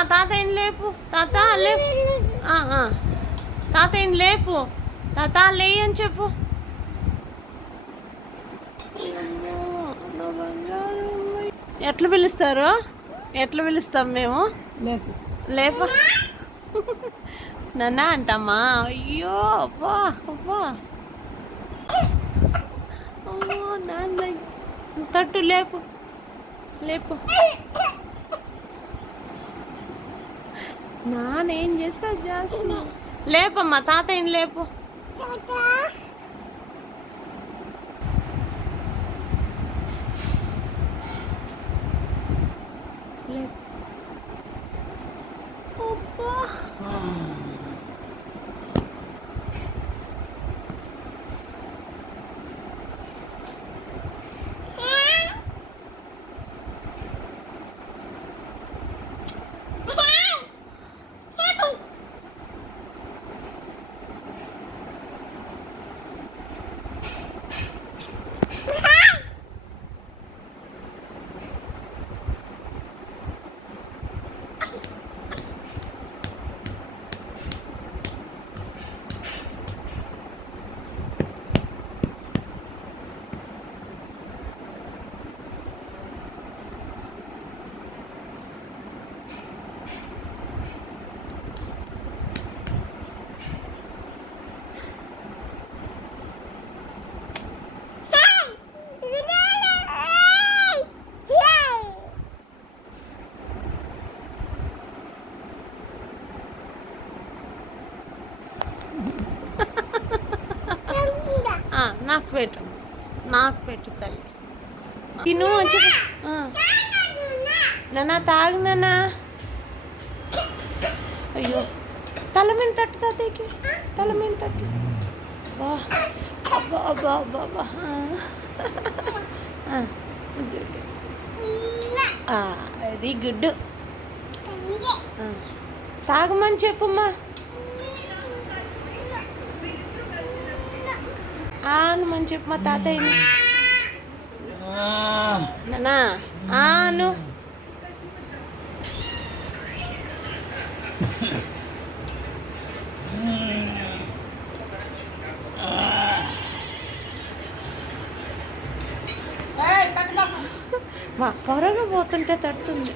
మా తాతయ్యని లేపు. తాత లేపు. తాతయ్యని లేపు. తాత లేయి అని చెప్పు. ఎట్లా పిలుస్తారు? ఎట్లా పిలుస్తాం మేము? లేపు లేప నాన్న అంటామా? అయ్యో అబ్బా అబ్బా నాన్న తట్టు లేపు లేపు. నానేం చేస్తా చేస్తున్నా. లేపమ్మా తాతయ్యని లేపు. లేపు. అబ్బా నాకు పెట్టు. నాకు పెట్టు తల్లి. తిను అని చెప్పు. నాన్న తాగు నాన్న. అయ్యో తల మీద తట్టు తాతయ్యకి. తల మీద తట్టు. అబ్బా అబ్బా అబ్బా అబ్బా. Very good. తాగమని చెప్పమ్మా. ఆను చెప్పు మా తాతయ్యని. నానా ఆను. మా పొరగా పోతుంటే తడుతుంది.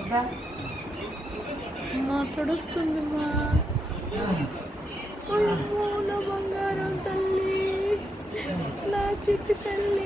అబ్బా మా తడుస్తుంది మా. అయ్యో నా బంగారం తల్లి, నా చిట్టి తల్లి.